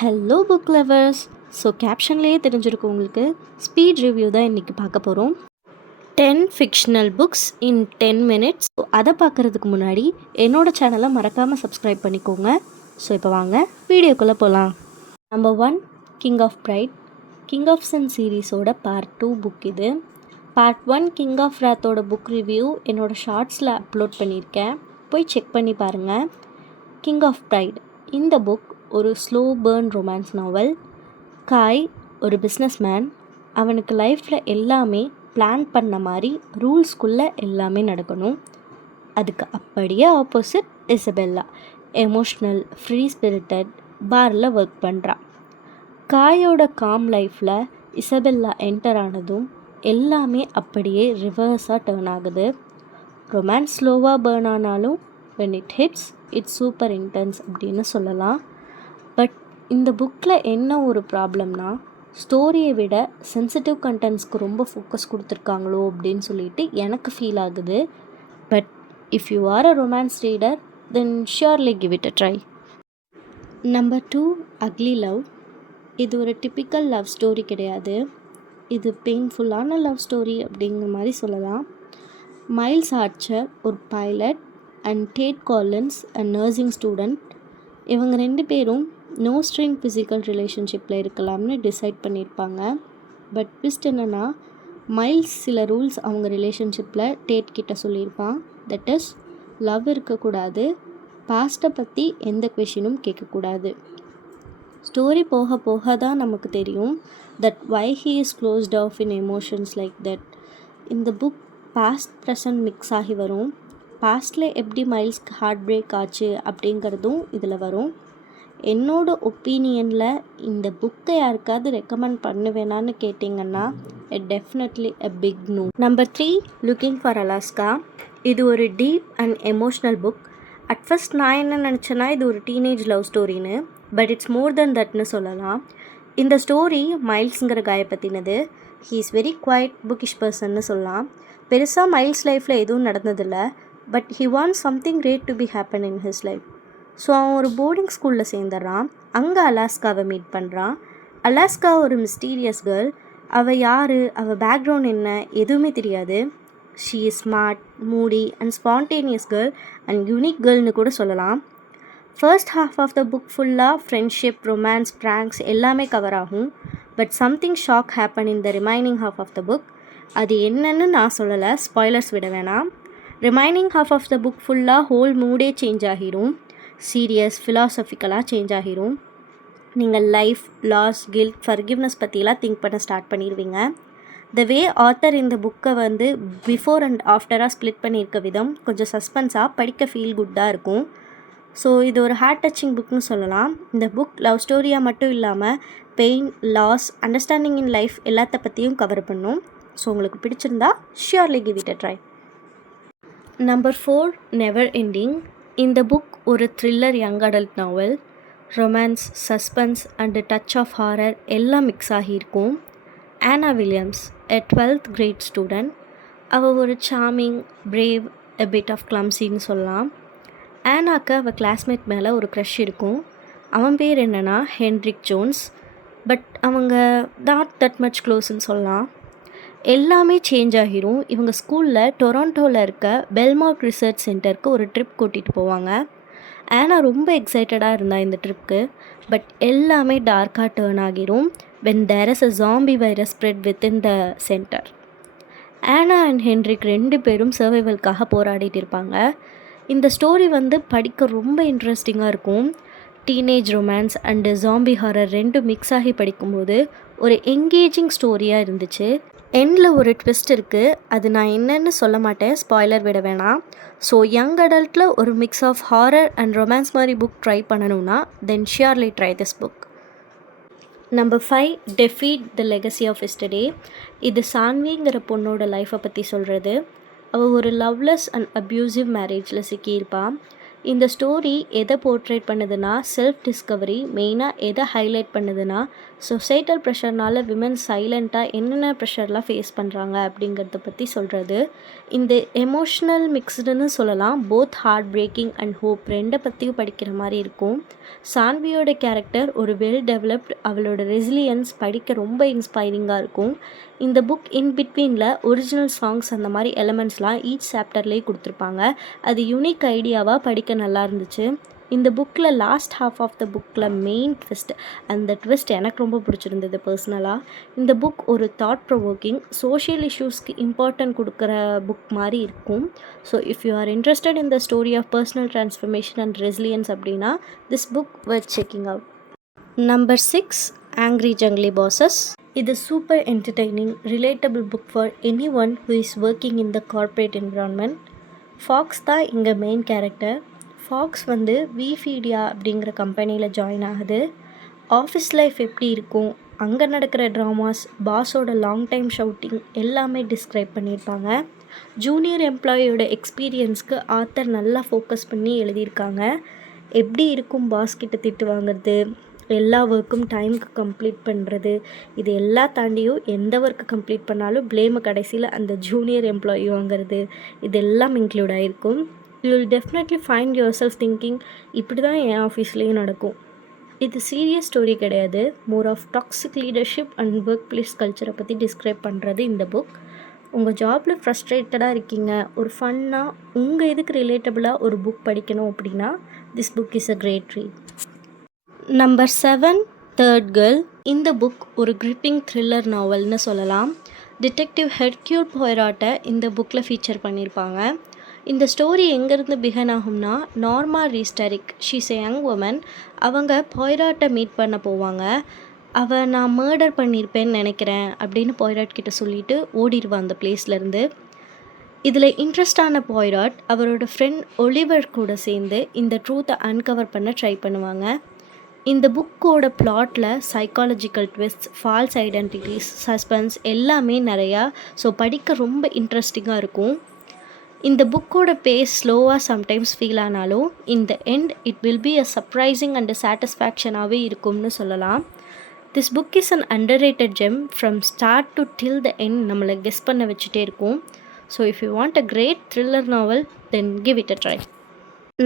Hello book lovers. So கேப்ஷன்லேயே தெரிஞ்சிருக்கும் உங்களுக்கு, speed review தான் இன்றைக்கி பார்க்க போகிறோம். 10 fictional books in 10 minutes. So அதை பார்க்குறதுக்கு முன்னாடி என்னோடய சேனலை மறக்காமல் சப்ஸ்கிரைப் பண்ணிக்கோங்க. ஸோ இப்போ வாங்க வீடியோக்குள்ளே போகலாம். Number 1, king of pride. King of sin சீரீஸோட பார்ட் 2 புக் இது. பார்ட் 1 கிங் ஆஃப் ராத்தோட புக் ரிவ்யூ என்னோடய ஷார்ட்ஸில் அப்லோட் பண்ணியிருக்கேன், போய் செக் பண்ணி பாருங்கள். கிங் ஆஃப் ப்ரைட் இந்த புக் ஒரு slow burn romance novel. Kai ஒரு பிஸ்னஸ்மேன். அவனுக்கு லைஃப்பில் எல்லாமே பிளான் பண்ண மாதிரி ரூல்ஸ்குள்ளே எல்லாமே நடக்கணும். அதுக்கு அப்படியே opposite Isabella, emotional, free spirited, பாரில் ஒர்க் பண்ணுறான். காயோட காம் லைஃப்பில் இசபெல்லா என்டர் ஆனதும் எல்லாமே அப்படியே ரிவர்ஸாக டேர்ன் ஆகுது. ரொமான்ஸ் ஸ்லோவாக பேர்ன் ஆனாலும் when it hits it's super intense அப்படின்னு சொல்லலாம். பட் இந்த புக்கில் என்ன ஒரு ப்ராப்ளம்னா, ஸ்டோரியை விட சென்சிட்டிவ் கண்டென்ட்ஸ்க்கு ரொம்ப ஃபோக்கஸ் கொடுத்துருக்காங்களோ அப்படின்னு சொல்லிட்டு எனக்கு ஃபீல் ஆகுது. But if you R a romance reader then surely give it a try. Number 2, ugly love. இது ஒரு டிப்பிக்கல் லவ் ஸ்டோரி கிடையாது, இது பெயின்ஃபுல்லான லவ் ஸ்டோரி அப்படிங்கிற மாதிரி சொல்லலாம். மைல்ஸ் ஆர்ச்சர் ஒரு pilot and date Collins a nursing student. இவங்க 2 பேரும் நோ ஸ்ட்ரிங் ஃபிசிக்கல் ரிலேஷன்ஷிப்பில் இருக்கலாம்னு டிசைட் பண்ணியிருப்பாங்க. பட் ட்விஸ்ட் என்னென்னா, மைல்ஸ் சில ரூல்ஸ் அவங்க ரிலேஷன்ஷிப்பில் டேட் கிட்ட சொல்லியிருப்பான். தட் இஸ், லவ் இருக்கக்கூடாது, பாஸ்ட்டை பற்றி எந்த கொஷினும் கேட்கக்கூடாது. ஸ்டோரி போக போக தான் நமக்கு தெரியும் that why he is closed off in emotions like that. இந்த புக் பாஸ்ட் ப்ரெசன்ட் மிக்ஸ் ஆகி வரும். பாஸ்டில் எப்படி மைல்ஸ்க்கு ஹார்ட் பிரேக் ஆச்சு அப்படிங்கிறதும் இதில் வரும். என்னோட ஒப்பீனியனில் இந்த புக்கை யாருக்காவது ரெக்கமெண்ட் பண்ணுவேனான்னு கேட்டிங்கன்னா definitely a big no. Number 3, looking for Alaska. இது ஒரு deep and emotional book. At first நான் என்ன நினச்சேன்னா இது ஒரு டீனேஜ் லவ் ஸ்டோரின்னு, பட் இட்ஸ் மோர் தென் தட்னு சொல்லலாம். இந்த ஸ்டோரி மைல்ஸுங்கிற காயை பற்றினது. He is very quiet bookish பர்சன்னு சொல்லலாம். பெருசாக மைல்ஸ் லைஃப்பில் எதுவும் நடந்ததில்லை, but he wants something great to be happen in his life. So அவன் ஒரு போர்டிங் ஸ்கூலில் சேர்ந்துடுறான். அங்கே அலாஸ்காவை மீட் பண்ணுறான். அலாஸ்கா ஒரு மிஸ்டீரியஸ் கேர்ள். அவள் யார், அவள் பேக்ரவுண்ட் என்ன எதுவுமே தெரியாது. She is smart, moody and spontaneous girl and unique கேர்ள்னு கூட சொல்லலாம். First half of the book ஃபுல்லாக ஃப்ரெண்ட்ஷிப், ரொமான்ஸ், ப்ராங்க்ஸ் எல்லாமே கவர் ஆகும். But something shock happen in the remaining half of the book. அது என்னன்னு நான் சொல்லலை, ஸ்பாய்லர்ஸ் விட வேணாம். Remaining half of the book ஃபுல்லாக ஹோல் மூடே சேஞ்ச் ஆகிரும். சீரியஸ், ஃபிலாசபிக்கலாக சேஞ்ச் ஆகிரும். நீங்கள் லைஃப், லாஸ், கில்ட், ஃபர்கிவ்னஸ் பற்றிலாம் திங்க் பண்ண ஸ்டார்ட் பண்ணிடுவீங்க. த வே ஆத்தர் இந்த புக்கை பிஃபோர் அண்ட் ஆஃப்டராக ஸ்ப்ளிட் பண்ணியிருக்க விதம் கொஞ்சம் சஸ்பென்ஸாக படிக்க ஃபீல் குட்டாக இருக்கும். ஸோ இது ஒரு ஹார்ட் டச்சிங் புக்னு சொல்லலாம். இந்த புக் லவ் ஸ்டோரியாக மட்டும் இல்லாமல் pain, loss, understanding in life எல்லாத்த பற்றியும் கவர் பண்ணும். ஸோ உங்களுக்கு பிடிச்சிருந்தா surely give it a try. Number 4, never ending. இந்த புக் ஒரு thriller young adult novel. Romance, suspense and touch of horror எல்லாம் மிக்ஸ் ஆகியிருக்கும். Anna Williams, a 12th grade student. அவள் ஒரு charming, brave, a bit of கிளம்ஸின்னு சொல்லலாம். ஆனாக்கு அவள் கிளாஸ்மேட் மேலே ஒரு க்ரஷ் இருக்கும். அவன் பேர் என்னென்னா ஹென்ரிக் ஜோன்ஸ். பட் அவங்க நாட் தட் மச் க்ளோஸ்ன்னு சொல்லலாம். எல்லாமே சேஞ்ச் ஆகிரும். இவங்க ஸ்கூலில் டொராண்டோவில் இருக்க பெல்மார்க் ரிசர்ச் சென்டருக்கு ஒரு ட்ரிப் கூட்டிகிட்டு போவாங்க. ஆனா ரொம்ப எக்ஸைட்டடாக இருந்தா இந்த ட்ரிப்க்கு. பட் எல்லாமே டார்க்காக டேர்ன் ஆகிரும் when there is a zombie virus spread within the center. ஆனா அண்ட் ஹென்ரிக் 2 பேரும் சர்வைவல்காக போராடிட்டு இருப்பாங்க. இந்த ஸ்டோரி படிக்க ரொம்ப இன்ட்ரெஸ்டிங்காக இருக்கும். Teenage romance and zombie horror 2 mix ஆகி படிக்கும்போது ஒரு என்கேஜிங் ஸ்டோரியாக இருந்துச்சு. எண்டில் ஒரு ட்விஸ்ட் இருக்குது, அது நான் என்னன்னு சொல்ல மாட்டேன், ஸ்பாய்லர் விட வேணாம். ஸோ யங் அடல்ட்டில் ஒரு mix of horror and romance மாதிரி புக் ட்ரை பண்ணணும்னா then surely try this book. Number 5, defeat the legacy of yesterday. இது சான்விங்கிற பொண்ணோட லைஃப்பை பற்றி சொல்கிறது. அவள் ஒரு லவ்லெஸ் அண்ட் அப்யூசிவ் மேரேஜில் சிக்கியிருப்பாள். இந்த ஸ்டோரி எதை போர்ட்ரேட் பண்ணுதுன்னா செல்ஃப் டிஸ்கவரி. மெயினாக எதை ஹைலைட் பண்ணுதுன்னா சொசைட்டல் ப்ரெஷர்னால் விமன் சைலண்ட்டாக என்னென்ன ப்ரெஷர்லாம் ஃபேஸ் பண்ணுறாங்க அப்படிங்கிறத பற்றி சொல்கிறது. இந்த எமோஷ்னல் மிக்ஸ்டுன்னு சொல்லலாம். Both heart breaking and hope ரெண்டை பற்றியும் படிக்கிற மாதிரி இருக்கும். சான்வியோட கேரக்டர் ஒரு வெல் டெவலப்ட், அவளோட ரெசிலியன்ஸ் படிக்க ரொம்ப இன்ஸ்பைரிங்காக இருக்கும். இந்த புக் இன் பிட்வீனில் ஒரிஜினல் சாங்ஸ் அந்த மாதிரி எலமெண்ட்ஸ்லாம் ஈச் சாப்டர்லேயே கொடுத்துருப்பாங்க. அது யூனிக் ஐடியாவாக படிக்க நல்லா இருந்துச்சு. இந்த புக்கில் லாஸ்ட் ஹாஃப் ஆஃப் த புக்கில் மெயின் ட்விஸ்ட், அந்த ட்விஸ்ட் எனக்கு ரொம்ப பிடிச்சிருந்தது பர்சனலாக. இந்த புக் ஒரு தாட் ப்ரொவோக்கிங், சோஷியல் இஷ்யூஸ்க்கு இம்பார்ட்டன்ட் கொடுக்குற புக் மாதிரி இருக்கும். So if you are interested in the story of personal transformation and resilience அப்படின்னா this book worth checking out. Number 6, angry ஜங்லி பாஸஸ். இது super entertaining, relatable book for any one who is working in the corporate environment. Fox தான் இங்கே main character. Fox விஃபீடியா அப்படிங்கிற கம்பெனியில் join ஆகுது. Office life எப்படி இருக்கும், அங்கே நடக்கிற ட்ராமாஸ், பாஸோட லாங் டைம் ஷவுட்டிங் எல்லாமே டிஸ்கிரைப் பண்ணியிருப்பாங்க. ஜூனியர் எம்ப்ளாயியோட எக்ஸ்பீரியன்ஸ்க்கு ஆத்தர் நல்லா ஃபோக்கஸ் பண்ணி எழுதியிருக்காங்க. எப்படி இருக்கும் பாஸ் கிட்ட திட்டு வாங்குறது, எல்லா ஒர்க்கும் டைமுக்கு கம்ப்ளீட் பண்ணுறது, இது எல்லா தாண்டியும் எந்த ஒர்க்கு கம்ப்ளீட் பண்ணாலும் ப்ளேமை கடைசியில் அந்த ஜூனியர் எம்ப்ளாயி வாங்குறது, இதெல்லாம் இன்க்ளூட் ஆகிருக்கும். You will definitely find yourself thinking, இப்படி தான் என் ஆஃபீஸ்லேயும் நடக்கும். இது சீரியஸ் ஸ்டோரி கிடையாது, more of toxic leadership and workplace கல்ச்சரை பற்றி டிஸ்கிரைப் பண்ணுறது இந்த புக். உங்கள் ஜாபில் ஃப்ரஸ்ட்ரேட்டடாக இருக்கீங்க, ஒரு ஃபன்னாக உங்கள் இதுக்கு ரிலேட்டபிளாக ஒரு புக் படிக்கணும் அப்படின்னா this book is a great read. Number 7, third girl. இந்த புக் ஒரு கிரிப்பிங் த்ரில்லர் நாவல்னு சொல்லலாம். டிடெக்டிவ் ஹெர்க்யூல் போய்ராட்டை இந்த புக்கில் ஃபீச்சர் பண்ணியிருப்பாங்க. இந்த ஸ்டோரி எங்கேருந்து பிகன் ஆகும்னா, Norma Restarick, she's a young woman. அவங்க போய்ராட்டை மீட் பண்ண போவாங்க. அவள் நான் மர்டர் பண்ணியிருப்பேன்னு நினைக்கிறேன் அப்படின்னு போய்ராட் கிட்ட சொல்லிட்டு ஓடிடுவான் அந்த பிளேஸ்லேருந்து. இதில் இன்ட்ரெஸ்டான போய்ராட் அவரோட ஃப்ரெண்ட் ஒலிவர் கூட சேர்ந்து இந்த ட்ரூத்தை அன்கவர் பண்ண ட்ரை பண்ணுவாங்க. இந்த புக்கோட பிளாட்டில் psychological twists, false identities, suspense எல்லாமே நிறையா. ஸோ படிக்க ரொம்ப இன்ட்ரெஸ்டிங்காக இருக்கும். இந்த புக்கோட பேஸ் ஸ்லோவாக சம்டைம்ஸ் ஃபீல் ஆனாலும் இந்த end it will be a surprising and சாட்டிஸ்ஃபேக்ஷனாகவே இருக்கும்னு சொல்லலாம். This book is an underrated gem. From start to till the end நம்மளை கெஸ் பண்ண வச்சுட்டே இருக்கும். So if you want a great thriller novel then give it a try.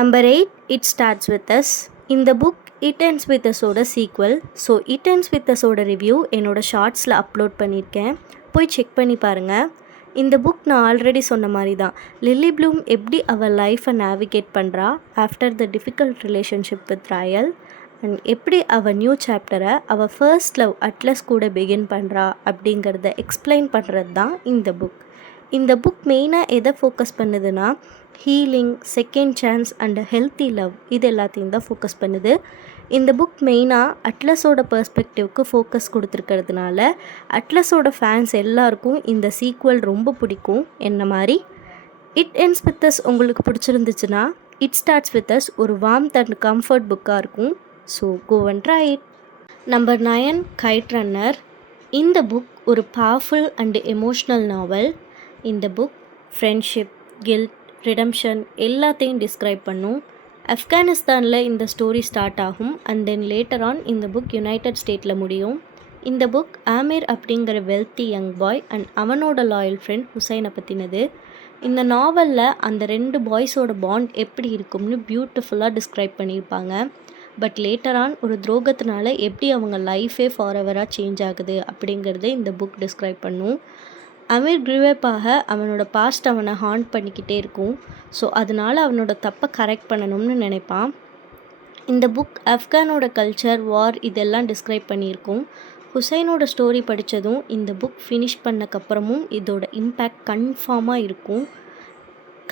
Number 8, it starts with us. இந்த book it ends with அஸோட sequel. So it ends with அஸோட review என்னோடய ஷார்ட்ஸில் upload பண்ணியிருக்கேன், போய் செக் பண்ணி பாருங்கள். இந்த புக் நான் ஆல்ரெடி சொன்ன மாதிரி தான். லில்லி ப்ளூம் எப்படி அவள் லைஃப்பை நேவிகேட் பண்ணுறா after the difficult relationship with Royal, and எப்படி அவள் நியூ சாப்டரை அவள் ஃபர்ஸ்ட் லவ் அட்லஸ் கூட பிகின் பண்ணுறா அப்படிங்கிறத எக்ஸ்பிளைன் பண்ணுறது தான் இந்த புக். இந்த புக் மெயினாக எதை ஃபோக்கஸ் பண்ணுதுன்னா healing, second chance and healthy love, இது எல்லாத்தையும் தான் ஃபோக்கஸ் பண்ணுது. இந்த புக் மெயினாக அட்லஸோட பெர்ஸ்பெக்டிவ்க்கு ஃபோக்கஸ் கொடுத்துருக்கிறதுனால அட்லஸோட ஃபேன்ஸ் எல்லாருக்கும் இந்த சீக்வல் ரொம்ப பிடிக்கும். என்ன மாதிரி இட் எண்ட்ஸ் வித் அஸ் உங்களுக்கு பிடிச்சிருந்துச்சுன்னா இட் ஸ்டார்ட்ஸ் வித் அஸ் ஒரு வார்ம்த் அண்ட் கம்ஃபர்ட் புக்காக இருக்கும். So go and try it. Number 9, kite runner. இந்த புக் ஒரு பவர்ஃபுல் அண்ட் எமோஷ்னல் நாவல். இந்த புக் ஃப்ரெண்ட்ஷிப், கில்ட், ரிடம்ஷன் எல்லாத்தையும் டிஸ்கிரைப் பண்ணும். ஆப்கானிஸ்தானில் இந்த ஸ்டோரி ஸ்டார்ட் ஆகும் அண்ட் தென் லேட்டர் ஆன் இந்த புக் யுனைடெட் ஸ்டேட்டில் முடியும். இந்த புக் ஆமீர் அப்படிங்கிற வெல்த்தி யங் பாய் அண்ட் அவனோட லாயல் ஃப்ரெண்ட் ஹுசைனை பற்றினது. இந்த நாவலில் அந்த 2 பாய்ஸோட பாண்ட் எப்படி இருக்கும்னு பியூட்டிஃபுல்லாக டிஸ்கிரைப் பண்ணியிருப்பாங்க. பட் லேட்டர் ஆன் ஒரு துரோகத்தினால எப்படி அவங்க லைஃபே ஃபாரெவராக சேஞ்ச் ஆகுது அப்படிங்கிறது இந்த புக் டிஸ்கிரைப் பண்ணும். அமீர் க்ரூவேப்பாக அவனோட பாஸ்ட் அவனை ஹாண்ட் பண்ணிக்கிட்டே இருக்கும். ஸோ அதனால் அவனோட தப்பை கரெக்ட் பண்ணணும்னு நினைப்பான். இந்த புக் ஆப்கானோட கல்ச்சர், வார் இதெல்லாம் டிஸ்கிரைப் பண்ணியிருக்கும். ஹுசைனோட ஸ்டோரி படித்ததும் இந்த புக் ஃபினிஷ் பண்ணக்கப்புறமும் இதோட இம்பேக்ட் கன்ஃபார்மாக இருக்கும்.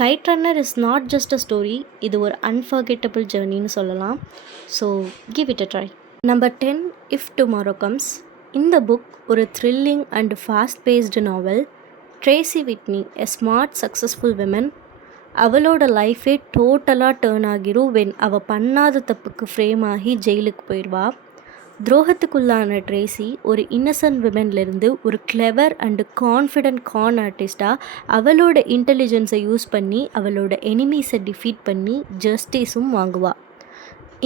Guide runner is not just a story, இது ஒரு அன்ஃபர்கெட்டபிள் ஜேர்னின்னு சொல்லலாம். So give it a try. Number 10, if tomorrow comes. இந்த புக் ஒரு thrilling and fast based novel. Tracy Whitney, a smart successful women. அவளோட லைஃபே டோட்டலாக டேர்ன் ஆகிரும் வென் அவள் பண்ணாத தப்புக்கு ஃப்ரேம் ஆகி ஜெயிலுக்கு போயிடுவா. துரோகத்துக்குள்ளான ட்ரேசி ஒரு இன்னசென்ட் விமன்லேருந்து ஒரு கிளெவர் அண்டு கான்ஃபிடென்ட் கான் ஆர்டிஸ்டாக அவளோட இன்டெலிஜென்ஸை யூஸ் பண்ணி அவளோட எனிமீஸை டிஃபீட் பண்ணி ஜஸ்டிஸும் வாங்குவாள்.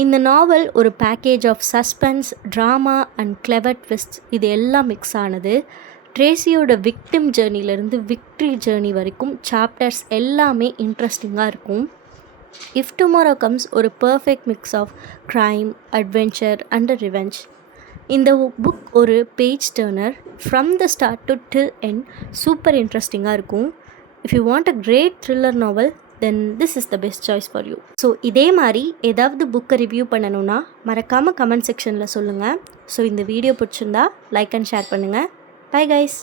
இந்த நாவல் ஒரு package of suspense, drama and clever twist இது எல்லாம் மிக்ஸ் ஆனது. ட்ரேசியோட விக்டிம் ஜேர்னிலேருந்து விக்ட்ரி ஜேர்னி வரைக்கும் சாப்டர்ஸ் எல்லாமே இன்ட்ரெஸ்டிங்காக இருக்கும். இஃப் டுமாரோ கம்ஸ் ஒரு perfect mix of crime, adventure and revenge. இந்த புக் ஒரு page turner, from the start to till end super இன்ட்ரெஸ்டிங்காக இருக்கும். If you want a great thriller novel then this is the best choice for you. So இதே மாதிரி ஏதாவது புக்கை review பண்ணணுன்னா மறக்காமல் கமெண்ட் செக்ஷனில் சொல்லுங்கள். ஸோ இந்த வீடியோ பிடிச்சிருந்தா லைக் அண்ட் ஷேர் பண்ணுங்கள். Bye guys.